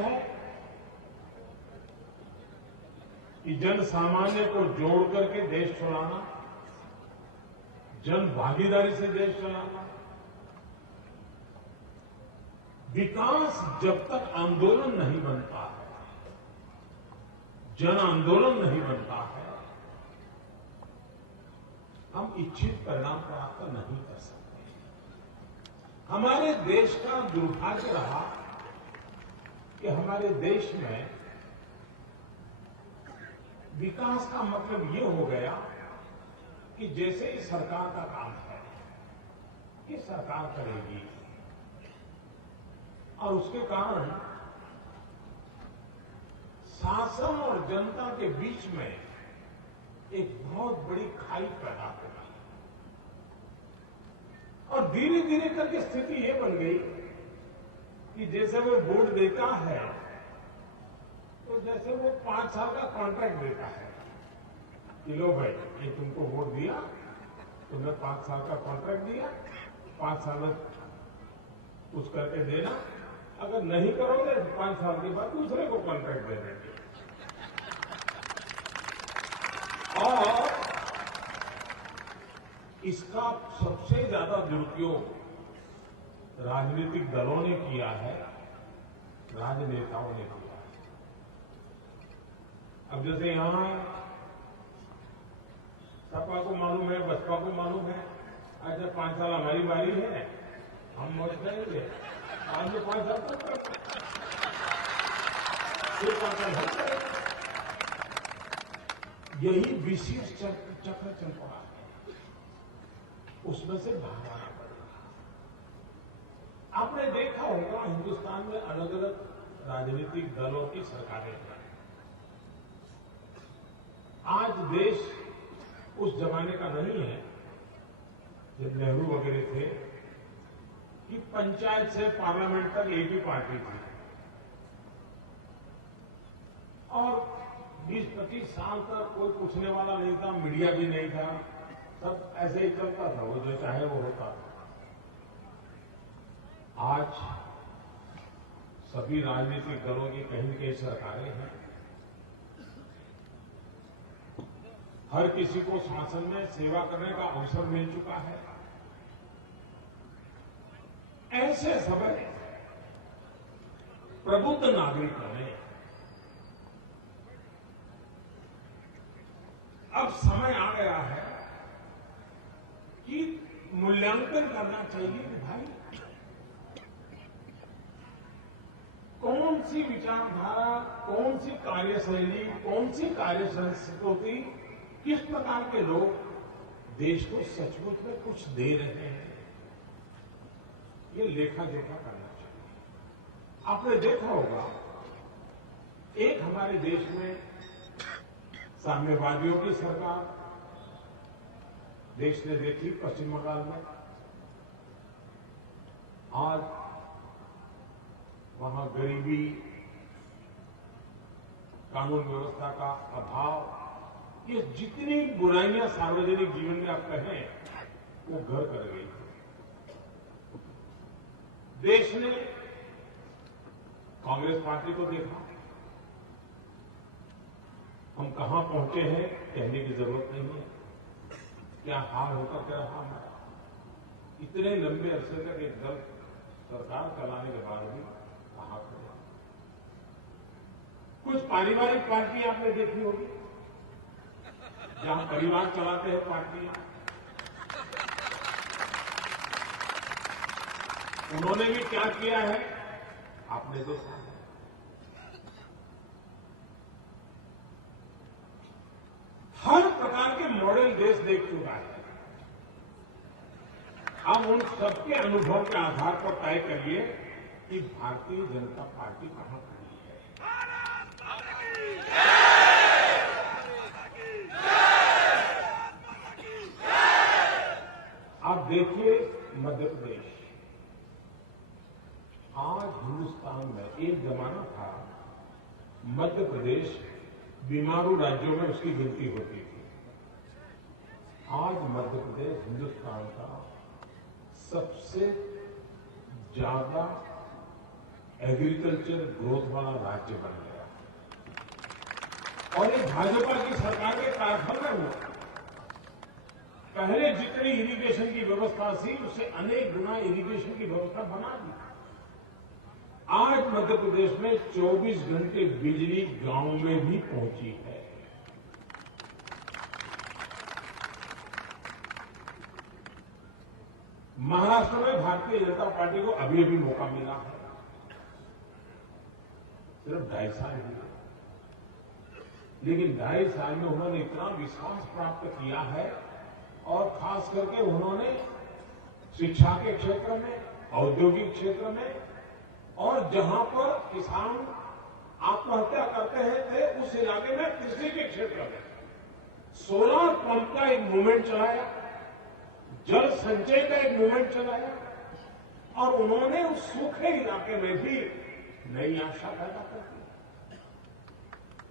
है कि जन सामान्य को जोड़ करके देश चलाना, जन भागीदारी से देश चलाना। विकास जब तक आंदोलन नहीं बनता है, जन आंदोलन नहीं बनता है, हम इच्छित परिणाम प्राप्त नहीं कर सकते। हमारे देश का दुर्भाग्य रहा कि हमारे देश में विकास का मतलब ये हो गया कि जैसे ही सरकार का काम है कि सरकार करेगी, और उसके कारण शासन और जनता के बीच में एक बहुत बड़ी खाई पैदा हो गई। और धीरे धीरे करके स्थिति ये बन गई कि जैसे वो वोट देता है तो जैसे वो 5 साल का कॉन्ट्रैक्ट देता है कि लो भाई, ये तुमको वोट दिया, तुमने 5 साल का कॉन्ट्रैक्ट दिया, 5 साल में कुछ करके देना, अगर नहीं करोगे तो 5 साल के बाद दूसरे को कॉन्ट्रैक्ट दे देंगे। और इसका सबसे ज्यादा दुरुपयोग राजनीतिक दलों ने किया है, राजनेताओं ने किया है। अब जैसे यहां सपा को मालूम है, बसपा को मालूम है, अच्छा 5 साल हमारी बारी है, हम मौज करेंगे, आज 5 साल तक फिर 5 साल हम करेंगे। यही विशेष चक्र चल पड़ा है, उसमें से बाहर आना पड़ेगा। आपने देखा होगा हिंदुस्तान में अलग अलग राजनीतिक दलों की सरकारें हैं। आज देश उस जमाने का नहीं है जब नेहरू वगैरह थे कि पंचायत से पार्लियामेंट तक एक ही पार्टी थी, और 20-25 साल तक कोई पूछने वाला नहीं था, मीडिया भी नहीं था, सब ऐसे ही चलता था, वो जो चाहे वो होता था। आज सभी राजनीतिक दलों की कहीं न कहीं सरकारें हैं, हर किसी को शासन में सेवा करने का अवसर मिल चुका है। ऐसे समय प्रबुद्ध नागरिकों ने अब समय आ गया है कि मूल्यांकन करना चाहिए कि भाई कौन सी विचारधारा, कौन सी कार्यशैली, कौन सी कार्यसंस्कृति, किस प्रकार के लोग देश को सचमुच में कुछ दे रहे हैं, ये लेखा जोखा करना चाहिए। आपने देखा होगा एक हमारे देश में साम्यवादियों की सरकार देश ने देखी पश्चिम बंगाल में, आज वहां गरीबी, कानून व्यवस्था का अभाव, ये जितनी बुराइयां सार्वजनिक जीवन में आप कहें वो घर कर गई। देश ने कांग्रेस पार्टी को देखा, हम कहां पहुंचे हैं कहने की जरूरत नहीं है, क्या हाल होकर क्या रहा हमारा। इतने लंबे अरसे तक एक दल सरकार चलाने के बाद भी कहां खड़े। कुछ पारिवारिक पार्टी आपने देखी होगी जहां परिवार चलाते हैं पार्टियां, उन्होंने भी क्या किया है आपने देखा है। हर प्रकार के मॉडल देश देख चुका है। अब उन सबके अनुभव के आधार पर तय करिए कि भारतीय जनता पार्टी कहां खड़ी है। आप देखिए मध्य प्रदेश, आज हिंदुस्तान में एक जमाना था मध्य प्रदेश बीमारू राज्यों में उसकी गिनती होती थी। आज मध्य प्रदेश हिंदुस्तान का सबसे ज्यादा एग्रीकल्चर ग्रोथ वाला राज्य बन गया। और ये भाजपा की सरकार के कारखाना हुआ। पहले जितनी इरिगेशन की व्यवस्था थी उससे अनेक गुना इरिगेशन की व्यवस्था बना दी। आज मध्य प्रदेश में 24 घंटे बिजली गांव में भी पहुंची है। महाराष्ट्र में भारतीय जनता पार्टी को अभी अभी मौका मिला है, सिर्फ 2.5 साल हुए, लेकिन 2.5 साल में उन्होंने इतना विश्वास प्राप्त किया है और खास करके उन्होंने शिक्षा के क्षेत्र में, औद्योगिक क्षेत्र में और जहां पर किसान आत्महत्या करते हैं थे उस इलाके में कृषि के क्षेत्र में सोलर पंप का एक मूवमेंट चलाया, जल संचय का एक मूवमेंट चलाया और उन्होंने उस सूखे इलाके में भी नई आशा पैदा कर दी।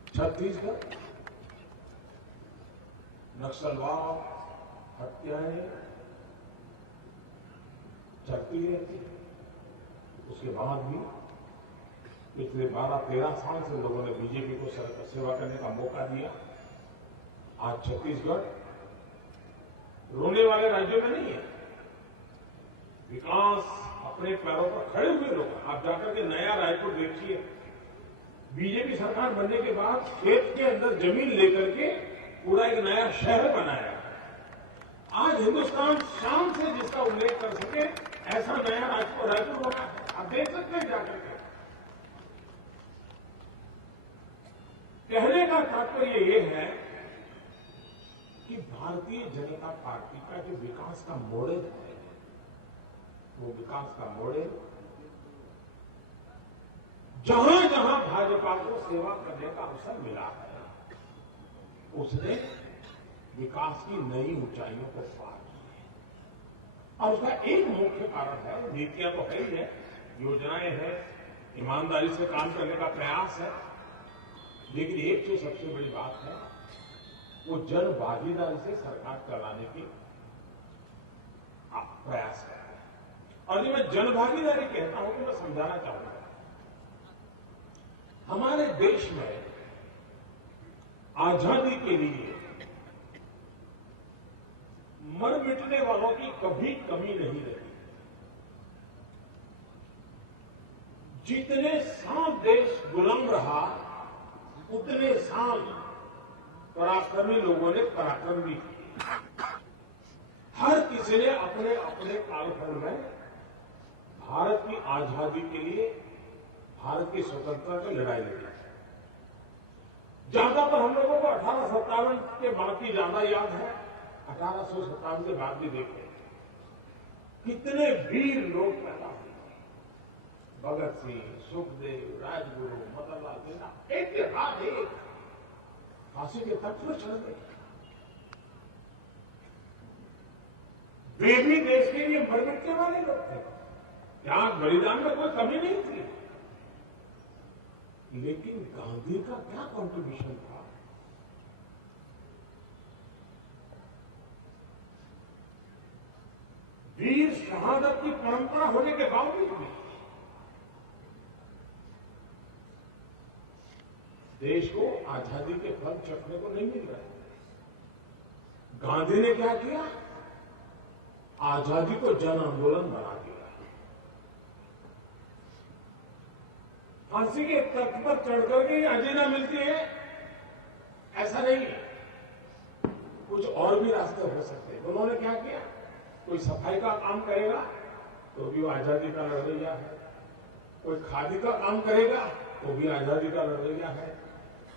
छत्तीसगढ़ नक्सलवाद, हत्याएं चलती रहती है, उसके बाद भी पिछले 12-13 साल से लोगों ने बीजेपी को सेवा करने का मौका दिया। आज छत्तीसगढ़ रोने वाले राज्यों में नहीं है, विकास अपने पैरों पर खड़े हुए लोग। आप जाकर के नया रायपुर देखिए, बीजेपी सरकार बनने के बाद खेत के अंदर जमीन लेकर के पूरा एक नया शहर बनाया। आज हिंदुस्तान शान से जिसका उल्लेख कर सके ऐसा नया रायपुर बना है, आप देख सकते हैं जाकर के। कहने का तात्पर्य ये है कि भारतीय जनता पार्टी का जो विकास का मॉडल है, वो विकास का मॉडल जहां जहां भाजपा को सेवा करने का अवसर मिला है, उसने विकास की नई ऊंचाइयों को पार किया। और उसका एक मुख्य कारण है, नीतियां तो है ही है, योजनाएं हैं, ईमानदारी से काम करने का प्रयास है, लेकिन एक जो सबसे बड़ी बात है वो जन भागीदारी से सरकार चलाने की प्रयास कर रहे हैं। और जब मैं जन भागीदारी कहता हूं तो मैं समझाना चाहूंगा, हमारे देश में आजादी के लिए मर मिटने वालों की कभी कमी नहीं रही। जितने साल देश गुलाम रहा उतने साल पराक्रमी लोगों ने पराक्रम भी किए। हर किसी ने अपने अपने कालखंड में भारत की आजादी के लिए, भारत की स्वतंत्रता की लड़ाई लड़ी। ज्यादातर हम लोगों को 1857 के बाद की ज्यादा याद है, 1857 के बाद भी देखें कितने वीर लोग पैदा हुए, भगत सिंह, सुखदेव, राजगुरु, मदन लाल जिन्ना, एक के बाद एक फांसी के तख्त पर चढ़ गए। वे भी देश के लिए मर मिटने वाले लोग थे, क्या बलिदान में कोई कमी नहीं थी। लेकिन गांधी का क्या कंट्रीब्यूशन था? वीर शहादत की परंपरा होने के बावजूद भी देश को आजादी के फल चखने को नहीं मिल रहे। गांधी ने क्या किया? आजादी को जन आंदोलन बना दिया। फांसी के तख्त पर चढ़कर के आजीना मिलती है ऐसा नहीं है, कुछ और भी रास्ते हो सकते हैं। उन्होंने क्या किया? कोई सफाई का काम करेगा तो भी वो आजादी का लड़वैया है, कोई खादी का काम करेगा तो भी आजादी का लड़वैया है,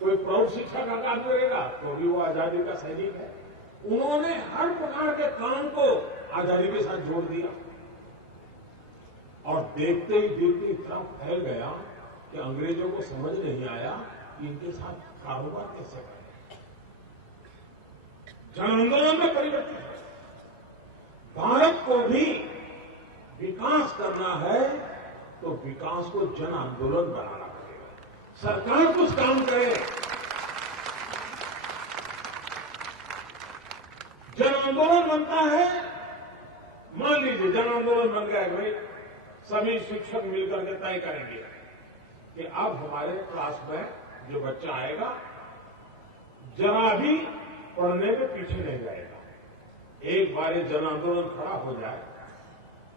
कोई प्रौढ़ शिक्षा का काम करेगा तो भी वो आजादी का सैनिक है। उन्होंने हर प्रकार के काम को आजादी के साथ जोड़ दिया और देखते ही देखते इतना फैल गया कि अंग्रेजों को समझ नहीं आया कि इनके साथ कारोबार कैसे करें। जन आंदोलन में परिवर्तन है। भारत को भी विकास करना है तो विकास को जन आंदोलन बनाना पड़ेगा। सरकार कुछ काम करे, जन आंदोलन बनता है। मान लीजिए जन आंदोलन बन गया, भाई सभी शिक्षक मिलकर के तय करेंगे कि अब हमारे क्लास में जो बच्चा आएगा जरा भी पढ़ने में पीछे नहीं जाएगा। एक बार ये जन आंदोलन खड़ा हो जाए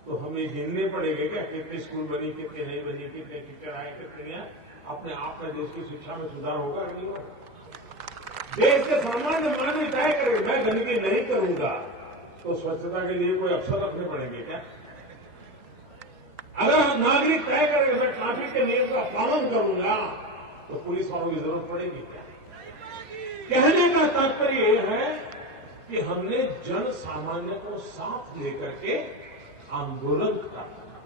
तो हमें गिनने पड़ेंगे क्या कितने स्कूल बनी, कितने नहीं बनी, कितने टीचर आए, कितने नहीं आए। अपने आप में देश की शिक्षा में सुधार होगा कि नहीं होगा? देश के सामान्य नागरिक तय करेंगे मैं गंदगी नहीं करूंगा तो स्वच्छता के लिए कोई अवसर रखने पड़ेंगे क्या? अगर नागरिक तय करेंगे मैं ट्रैफिक के नियम का पालन करूंगा तो पुलिस वालों की जरूरत पड़ेगी क्या? कहने का तात्पर्य यह है कि हमने जन सामान्य को साथ लेकर के आंदोलन करना।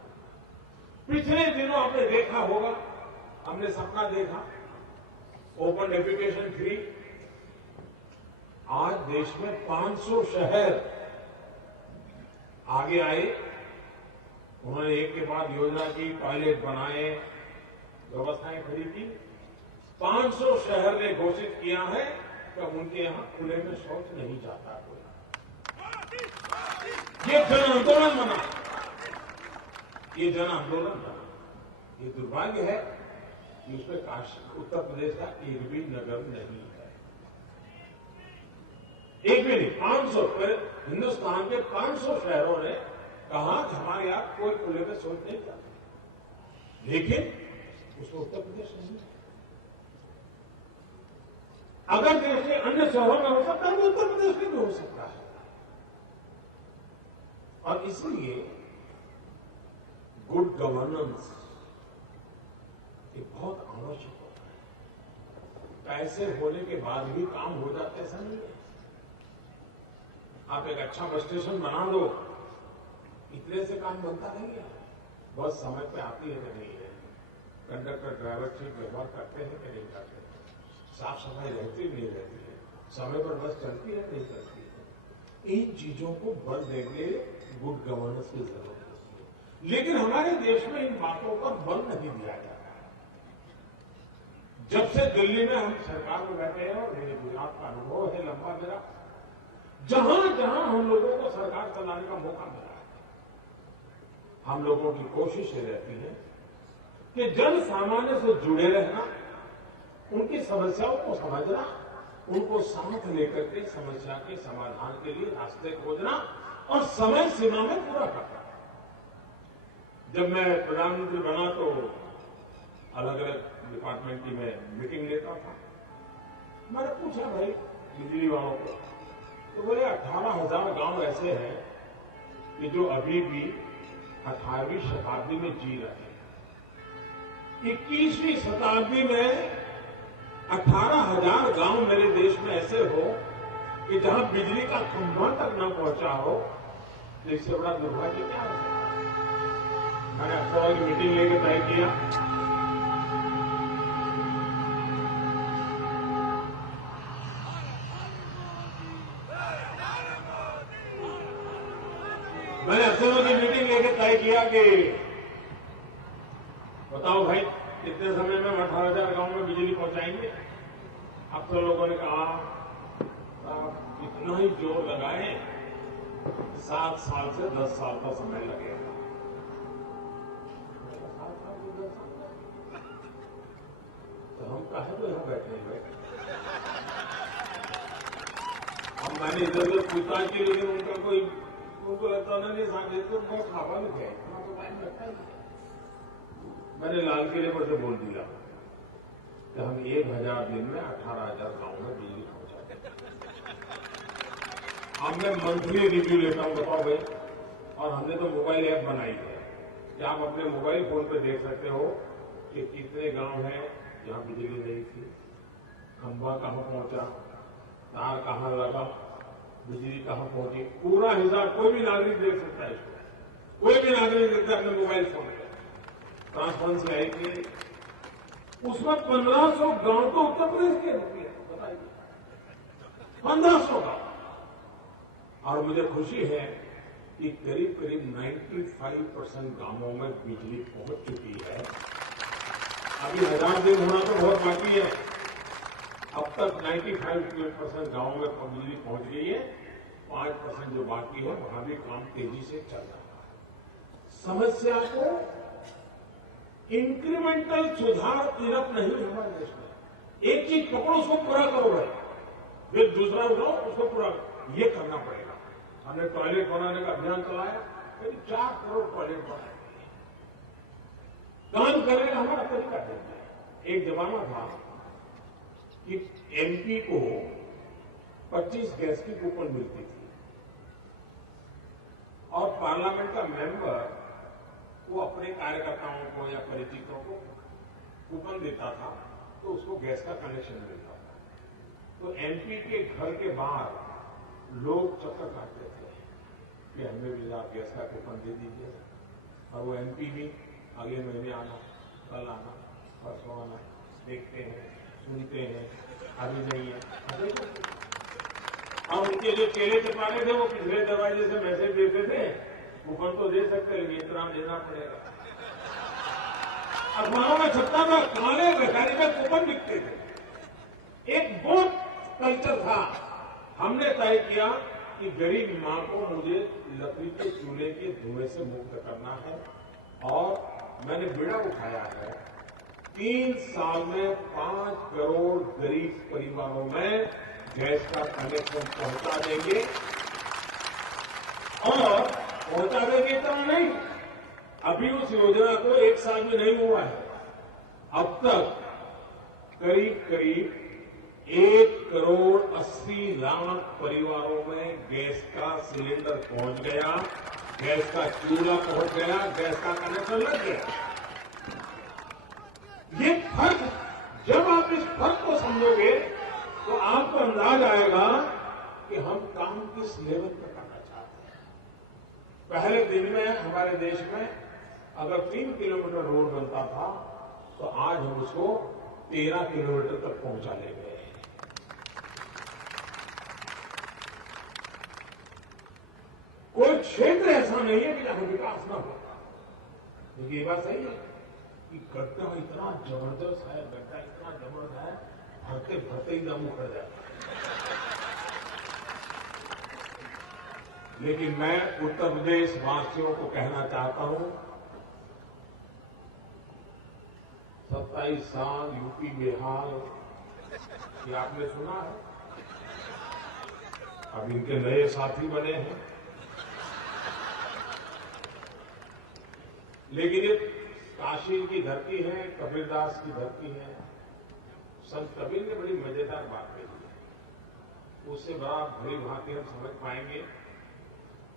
पिछले दिनों आपने देखा होगा, हमने सपना देखा ओपन डेफिकेशन फ्री। आज देश में 500 शहर आगे आए, उन्होंने एक के बाद योजना की, टॉयलेट बनाए, व्यवस्थाएं खड़ी की। 500 शहर ने घोषित किया है कि उनके यहां खुले में शौच नहीं जाता कोई। ये जन आंदोलन बना, ये जन आंदोलन बना। ये दुर्भाग्य है कि उसमें उत्तर प्रदेश का एक भी नगर नहीं है, एक भी नहीं। 500 हिंदुस्तान के 500 शहरों ने कहा कि हमारे यहां कोई खुले में शौच नहीं जाता, लेकिन उसमें उत्तर प्रदेश नहीं है। अगर देश के अन्य शहरों में हो सकता है तो उत्तर प्रदेश में भी हो सकता है। और इसलिए गुड गवर्नेंस ये बहुत आवश्यक होता है। पैसे होने के बाद भी काम हो जाते ऐसा नहीं है। आप एक अच्छा बस स्टेशन बना दो, इतने से काम बनता नहीं है। बस समय पे आती है कि नहीं है, कंडक्टर ड्राइवर ठीक व्यवहार करते हैं कि नहीं करते, साफ सफाई रहती नहीं रहती है, समय पर बस चलती है नहीं चलती है। इन चीजों को बल देंगे गुड गवर्नेंस की जरूरत होती है। लेकिन हमारे देश में इन बातों पर बल नहीं दिया जाता है। जब से दिल्ली में हम सरकार में बैठे हैं और मेरे गुजरात का अनुभव है लंबा मेरा, जहां जहां हम लोगों को सरकार चलाने का मौका मिला है, हम लोगों की कोशिश ये रहती है कि जन सामान्य से जुड़े रहना, उनकी समस्याओं को समझना, उनको साथ लेकर के समस्या के समाधान के लिए रास्ते खोजना और समय सीमा में पूरा करना। जब मैं प्रधानमंत्री बना तो अलग अलग डिपार्टमेंट की मैं मीटिंग लेता था। मैंने पूछा भाई बिजली वालों को, तो बोले 18,000 गांव ऐसे हैं कि जो अभी भी 18वीं शताब्दी में जी रहे हैं। 21वीं शताब्दी में 18,000 गांव मेरे देश में ऐसे हो कि जहां बिजली का खंभा तक न पहुंचा हो, तो इससे बड़ा दुर्भाग्य क्या है? मैंने अक्सर की मीटिंग लेकर तय किया कि बताओ भाई कितने समय में 18,000 गांव में बिजली पहुंचाएंगे? अब तो लोगों ने कहा इतना ही जोर लगाए 7 साल से 10 साल का समय लगेगा। तो हम काहे तो यहां बैठे हुए? अब मैंने इधर उधर पूछा कि लेकिन उनका कोई, उनको लगता उन्होंने सांझे तो बहुत स्वाभाविक है, इतना तो टाइम लगता ही है। मैंने लाल किले पर से बोल दिया कि हम 1000 दिन में 18,000 गांव में बिजली पहुंचाते। अब मैं मंथली रिव्यू लेता हूं, बताओ भाई। और हमने तो मोबाइल ऐप बनाई है कि आप अपने मोबाइल फोन पे देख सकते हो कि कितने गांव हैं जहां बिजली नहीं थी, खंभा कहां पहुंचा, तार कहां लगा, बिजली कहां पहुंची, पूरा हिसाब कोई भी नागरिक देख सकता है इसको। कोई भी नागरिक देखता है अपने मोबाइल फोन पे। ट्रांसपेरेंसी आई थी, उसमें 1500 गांव तो उत्तर प्रदेश के रुपये, बताइए 1500 गांव। और मुझे खुशी है कि करीब करीब 95% गांवों में बिजली पहुंच चुकी है। अभी 1000 दिन होना तो बहुत बाकी है। अब तक 95% गांवों में बिजली पहुंच गई है। 5% जो बाकी है वहां भी काम तेजी से चल रहा है। समस्या को इंक्रीमेंटल सुधार इनफ नहीं है हमारे देश में। एक चीज पकड़ो, उसको पूरा करो भाई, फिर दूसरा उठाओ, उसको पूरा ये करना पड़ेगा। हमने टॉयलेट बनाने का अभियान चलाया, करीब 4 करोड़ टॉयलेट बनाए। काम करने का हमारा तरीका है। एक जमाना था कि एमपी को 25 गैस की कूपन मिलती थी और पार्लियामेंट का मेंबर वो अपने कार्यकर्ताओं को या परिचितों को कूपन देता था तो उसको गैस का कनेक्शन मिलता था। तो एमपी के घर के बाहर लोग चक्कर काटते थे कि हमें भी आप गैस का कूपन दे दीजिए, और वो एमपी भी अगले महीने आना, कल आना, परसों आना, देखते हैं, सुनते हैं, अभी नहीं है। और उनके जो चेहरे चपाले थे वो पिछले दरवाजे से मैसेज देते थे, कूपन तो दे सकते लेकिन इतना देना पड़ेगा। अखबारों में छपता था, काले बेकारी में कूपन दिखते थे। एक बहुत कल्चर था। हमने तय किया कि गरीब मां को मुझे लकड़ी के चूल्हे के धुएं से मुक्त करना है, और मैंने बीड़ा उठाया है 3 साल में 5 करोड़ गरीब परिवारों में गैस का कनेक्शन पहुंचा देंगे। और पहुंचा देंगे इतना नहीं, अभी उस योजना को 1 साल भी नहीं हुआ है, अब तक करीब करीब 1 करोड़ 80 लाख परिवारों में गैस का सिलेंडर पहुंच गया, गैस का चूल्हा पहुंच गया, गैस का कनेक्शन लग गया। ये फर्क, जब आप इस फर्क को समझोगे तो आपको अंदाज आएगा कि हम काम किस लेवल पर करना चाहते हैं। पहले दिन में हमारे देश में अगर 3 किलोमीटर रोड बनता था तो आज हम उसको 13 किलोमीटर तक पहुंचा ले गए। कोई क्षेत्र ऐसा नहीं है कि जहां विकास न होगा। लेकिन ये बात सही है कि गड्ढा इतना जबरदस्त है, गड्ढा इतना जबरदस्त है, भरते भरते ही दम उखड़ जाता है। लेकिन मैं उत्तर प्रदेश वासियों को कहना चाहता हूं, 27 साल यूपी बिहार ये आपने सुना है, अब इनके नए साथी बने हैं, लेकिन ये काशी की धरती है, कबीरदास की धरती है। संत कबीर ने बड़ी मजेदार बात कही है, उससे बड़ा भली भांति हम समझ पाएंगे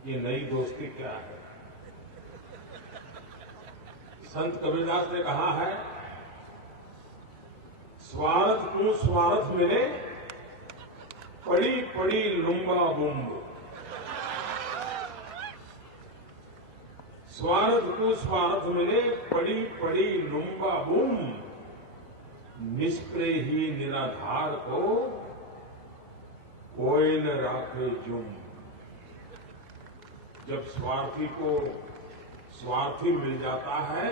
ये नई दोस्ती क्या है। संत कबीरदास ने कहा है, स्वार्थ को स्वार्थ मिले, पड़ी पड़ी लुम्बा बुम्ब। स्वार्थ को स्वार्थ मिले, पड़ी पड़ी लुम्बा बुम्ब। निष्प्रेही ही निराधार को कोई न राखे जुम। जब स्वार्थी को स्वार्थी मिल जाता है,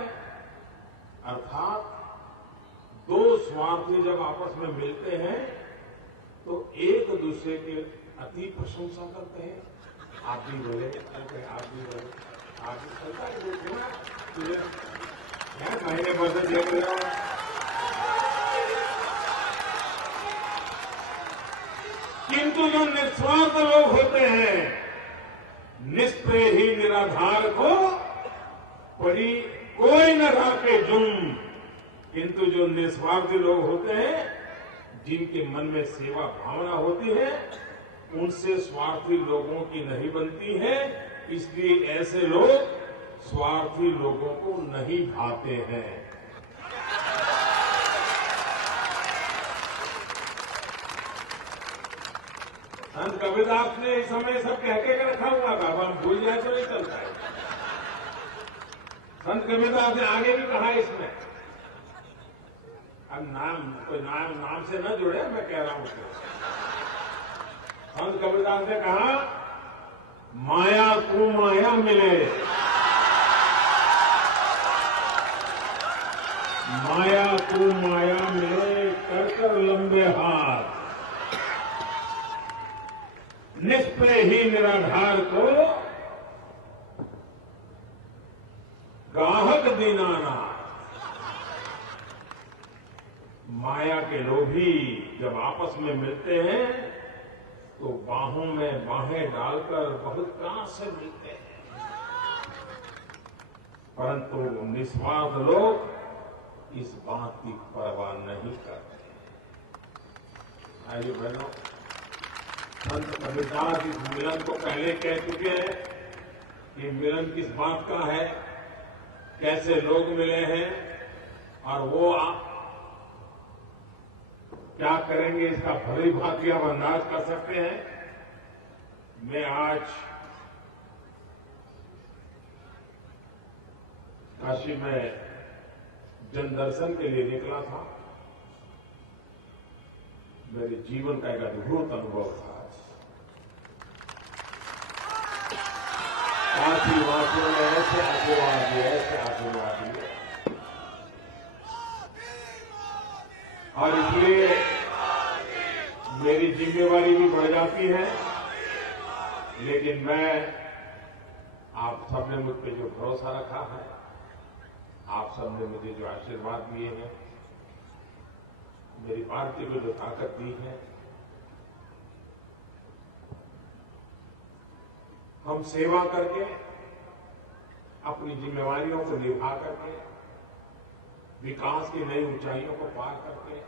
अर्थात 2 स्वार्थी जब आपस में मिलते हैं तो एक दूसरे की अति प्रशंसा करते हैं। आप भी बोले, आप भी बोले, आप भी चलता है, देखो ना तुझे महीने भर से देख रहे हो। किंतु जो निस्वार्थ लोग होते हैं, निष्प्रेही निराधार को पड़ी कोई न राखे जुम। किंतु जो निस्वार्थी लोग होते हैं, जिनके मन में सेवा भावना होती है, उनसे स्वार्थी लोगों की नहीं बनती है। इसलिए ऐसे लोग स्वार्थी लोगों को नहीं भाते हैं। संत कबीरदास ने इस समय सब कह के रखा हुआ था, अब हम भूल जाए तो नहीं चलता है। संत कबीरदास ने आगे भी कहा इसमें, अब कोई नाम से न जुड़े, मैं कह रहा हूं उसको। संत कबीरदास ने कहा, माया को माया मिले, माया को माया मिले, कर लंबे हाथ। निष्प्रेही निराधार को गाहक दीनाना। माया के लोभी जब आपस में मिलते हैं तो बाहों में बाहें डालकर बहुत प्यार से मिलते हैं, परंतु निस्वार्थ लोग इस बात की परवाह नहीं करते। आइए बहनों, संत कबीरदास इस मिलन को पहले कह चुके हैं कि मिलन किस बात का है, कैसे लोग मिले हैं और वो आप क्या करेंगे इसका भली भांति आप अंदाज कर सकते हैं। मैं आज काशी में जन दर्शन के लिए निकला था। मेरे जीवन का एक अद्भुत अनुभव था। काशीवासियों ने ऐसे आशीर्वाद दिए, ऐसे आशीर्वाद दिए, और इसलिए मेरी जिम्मेवारी भी बढ़ जाती है। लेकिन मैं, आप सबने मुझ पे जो भरोसा रखा है, आप सबने मुझे जो आशीर्वाद दिए हैं, मेरी पार्टी को जो ताकत दी है, हम सेवा करके, अपनी जिम्मेवारियों को निभा करके, विकास की नई ऊंचाइयों को पार करके